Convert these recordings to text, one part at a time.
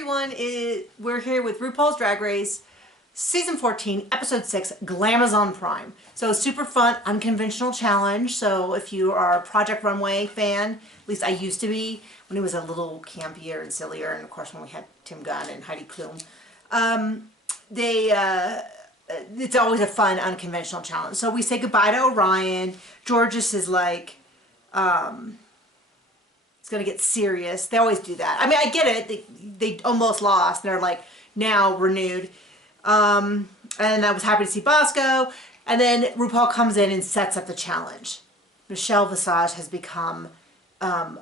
everyone, we're here with RuPaul's Drag Race, Season 14, Episode 6, Glamazon Prime. So super fun, unconventional challenge. So if you are a Project Runway fan, at least I used to be, when it was a little campier and sillier, and of course when we had Tim Gunn and Heidi Klum, it's always a fun, unconventional challenge. So we say goodbye to Orion. Georges is like, it's going to get serious. They always do that. I mean, I get it. They almost lost. They're like now renewed. And I was happy to see Bosco. And then RuPaul comes in and sets up the challenge. Michelle Visage has become an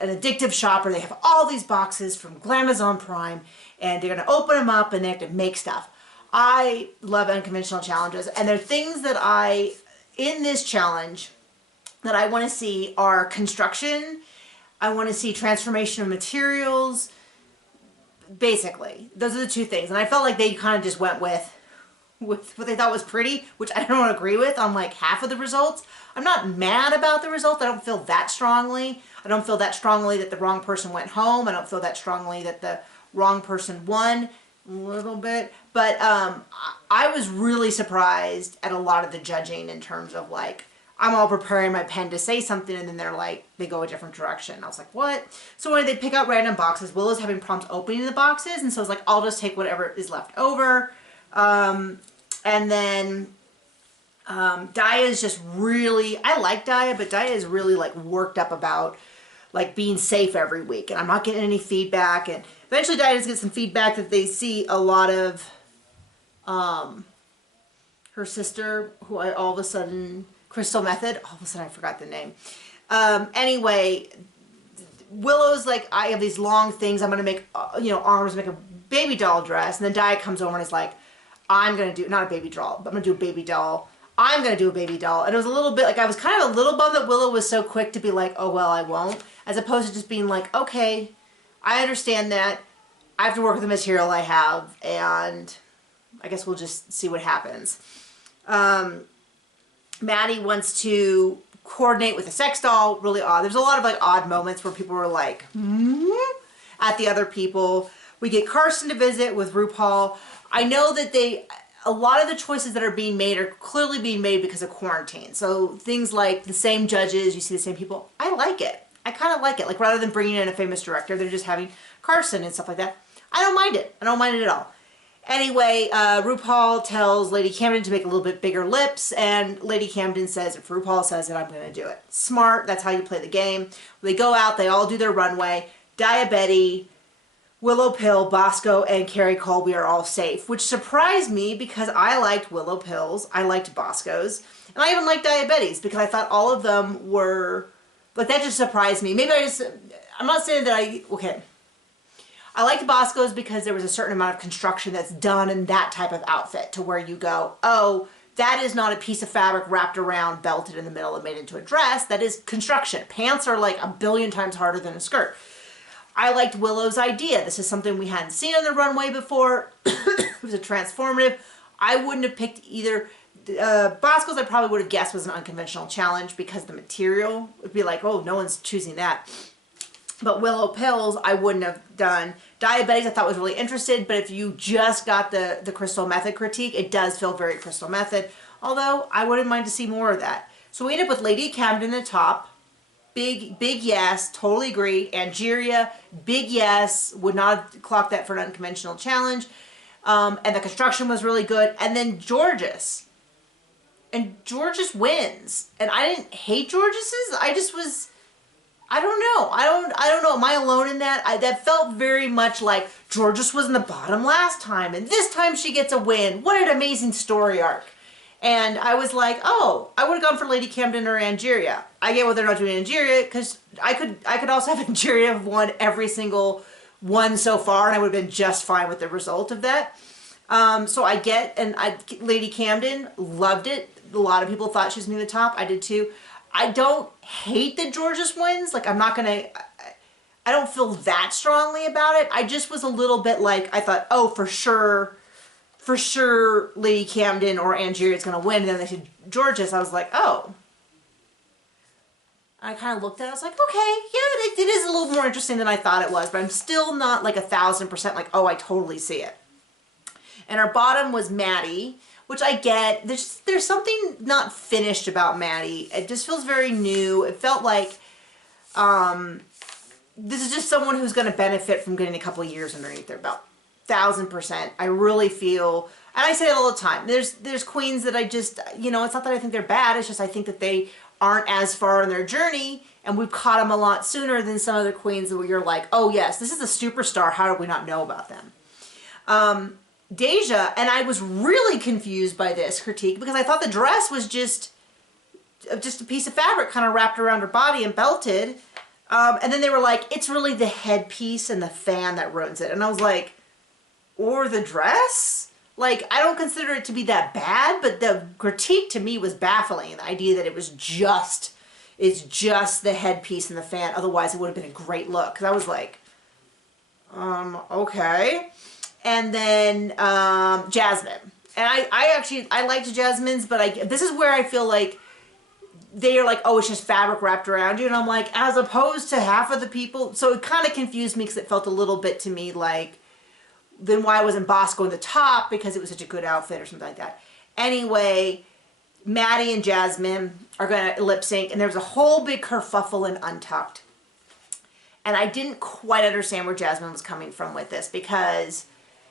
addictive shopper. They have all these boxes from Glamazon Prime, and they're going to open them up and they have to make stuff. I love unconventional challenges, and there are things that in this challenge that I want to see are construction. I want to see transformation of materials. Basically, those are the two things. And I felt like they kind of just went with what they thought was pretty, which I don't agree with on like half of the results. I'm not mad about the results. I don't feel that strongly. I don't feel that strongly that the wrong person went home. I don't feel that strongly that the wrong person won. A little bit. But I was really surprised at a lot of the judging in terms of like, I'm all preparing my pen to say something, and then they're like, they go a different direction. I was like, what? So when they pick out random boxes, Willow's having problems opening the boxes, and so it's like, I'll just take whatever is left over. And then Daya is just really, I like Daya, but Daya is really like worked up about like being safe every week, and I'm not getting any feedback. And eventually Daya does get some feedback that they see a lot of her sister, who all of a sudden, Crystal Method, all of a sudden I forgot the name. Anyway, Willow's like, I have these long things, I'm gonna make, arms, make a baby doll dress, and then Daya comes over and is like, I'm gonna do, not a baby doll, but I'm gonna do a baby doll. I'm gonna do a baby doll. And it was a little bit like, I was kind of a little bummed that Willow was so quick to be like, oh well, I won't, as opposed to just being like, okay, I understand that, I have to work with the material I have, and I guess we'll just see what happens. Maddie wants to coordinate with a sex doll, really odd. There's a lot of like odd moments where people were like, at the other people. We get Carson to visit with RuPaul. I know that a lot of the choices that are being made are clearly being made because of quarantine. So things like the same judges, you see the same people. I like it. I kind of like it. Like rather than bringing in a famous director, they're just having Carson and stuff like that. I don't mind it. I don't mind it at all. Anyway, RuPaul tells Lady Camden to make a little bit bigger lips, and Lady Camden says, if RuPaul says it, I'm going to do it. Smart, that's how you play the game. When they go out, they all do their runway. Daya Betty, Willow Pill, Bosco, and Carrie Colby are all safe, which surprised me because I liked Willow Pill's, I liked Bosco's, and I even liked Daya Betty's because I thought all of them were, like that just surprised me. Maybe I'm not saying that okay. I liked Bosco's because there was a certain amount of construction that's done in that type of outfit to where you go, oh, that is not a piece of fabric wrapped around, belted in the middle and made into a dress. That is construction. Pants are like 1,000,000,000 times harder than a skirt. I liked Willow's idea. This is something we hadn't seen on the runway before. It was a transformative. I wouldn't have picked either. Bosco's I probably would have guessed was an unconventional challenge because the material would be like, oh, no one's choosing that. But Willow Pills, I wouldn't have done. Diabetics, I thought was really interested, but if you just got the Crystal Method critique, it does feel very Crystal Method. Although, I wouldn't mind to see more of that. So we end up with Lady Camden at the top. Big yes, totally agree. Angeria, big yes, would not have clocked that for an unconventional challenge. And the construction was really good. And then Georges. And Georges wins. And I didn't hate Georges's, I just was... I don't know. I don't know. Am I alone in that? That felt very much like Georges was in the bottom last time, and this time she gets a win. What an amazing story arc. And I was like, oh, I would have gone for Lady Camden or Angeria. I get what they're not doing Angeria, because I could also have Angeria have won every single one so far, and I would have been just fine with the result of that. So I get, and Lady Camden loved it. A lot of people thought she was going to be the top. I did too. I don't hate that Georges wins. Like, I'm not going to, I don't feel that strongly about it. I just was a little bit like, I thought, oh, for sure, Lady Camden or Angeria is going to win. And then they said Georges. I was like, oh, I kind of looked at it, I was like, okay, yeah, it is a little more interesting than I thought it was, but I'm still not like 1,000% like, oh, I totally see it. And our bottom was Maddie, which I get. There's something not finished about Maddie. It just feels very new. It felt like this is just someone who's going to benefit from getting a couple of years underneath their belt. 1,000%. I really feel, and I say it all the time, there's queens that I just, you know, it's not that I think they're bad, it's just I think that they aren't as far in their journey, and we've caught them a lot sooner than some other queens where you're like, oh yes, this is a superstar, how did we not know about them? Deja, and I was really confused by this critique because I thought the dress was just a piece of fabric kind of wrapped around her body and belted. And then they were like, it's really the headpiece and the fan that ruins it. And I was like, or the dress? Like, I don't consider it to be that bad, but the critique to me was baffling. The idea that it's just the headpiece and the fan. Otherwise, it would have been a great look. Because I was like, okay. And then Jasmine. And I liked Jasmine's, but this is where I feel like they are like, oh, it's just fabric wrapped around you. And I'm like, as opposed to half of the people. So it kind of confused me because it felt a little bit to me like, then why wasn't Bosco in the top? Because it was such a good outfit or something like that. Anyway, Maddie and Jasmine are going to lip sync. And there's a whole big kerfuffle in Untucked. And I didn't quite understand where Jasmine was coming from with this because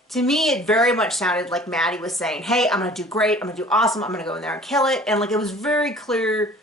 to me, it very much sounded like Maddie was saying, hey, I'm going to do great. I'm going to do awesome. I'm going to go in there and kill it. And like, it was very clear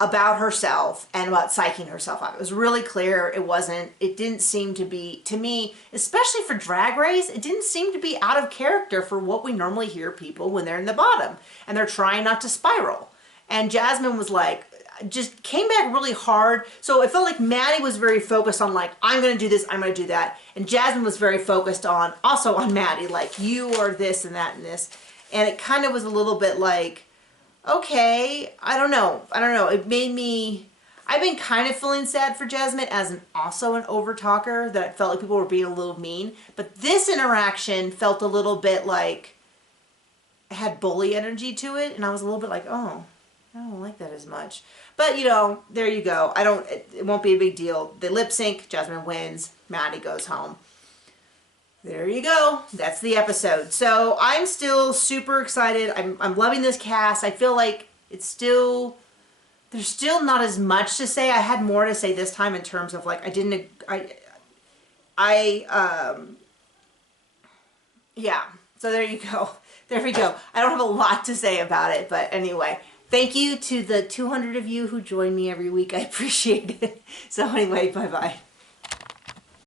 about herself and about psyching herself up. It was really clear. It didn't seem to be, to me, especially for Drag Race, it didn't seem to be out of character for what we normally hear people when they're in the bottom and they're trying not to spiral. And Jasmine was like, just came back really hard. So it felt like Maddie was very focused on like, I'm going to do this, I'm going to do that. And Jasmine was very focused on, also on Maddie, like you are this and that and this. And it kind of was a little bit like, okay, I don't know. It made me, I've been kind of feeling sad for Jasmine as also an over talker, that I felt like people were being a little mean. But this interaction felt a little bit like, it had bully energy to it. And I was a little bit like, oh, I don't like that as much. But, you know, there you go. It won't be a big deal. They lip sync, Jasmine wins, Maddie goes home. There you go. That's the episode. So I'm still super excited. I'm loving this cast. I feel like there's still not as much to say. I had more to say this time in terms of like, yeah. So there you go. There we go. I don't have a lot to say about it, but anyway. Thank you to the 200 of you who join me every week. I appreciate it. So anyway, bye-bye.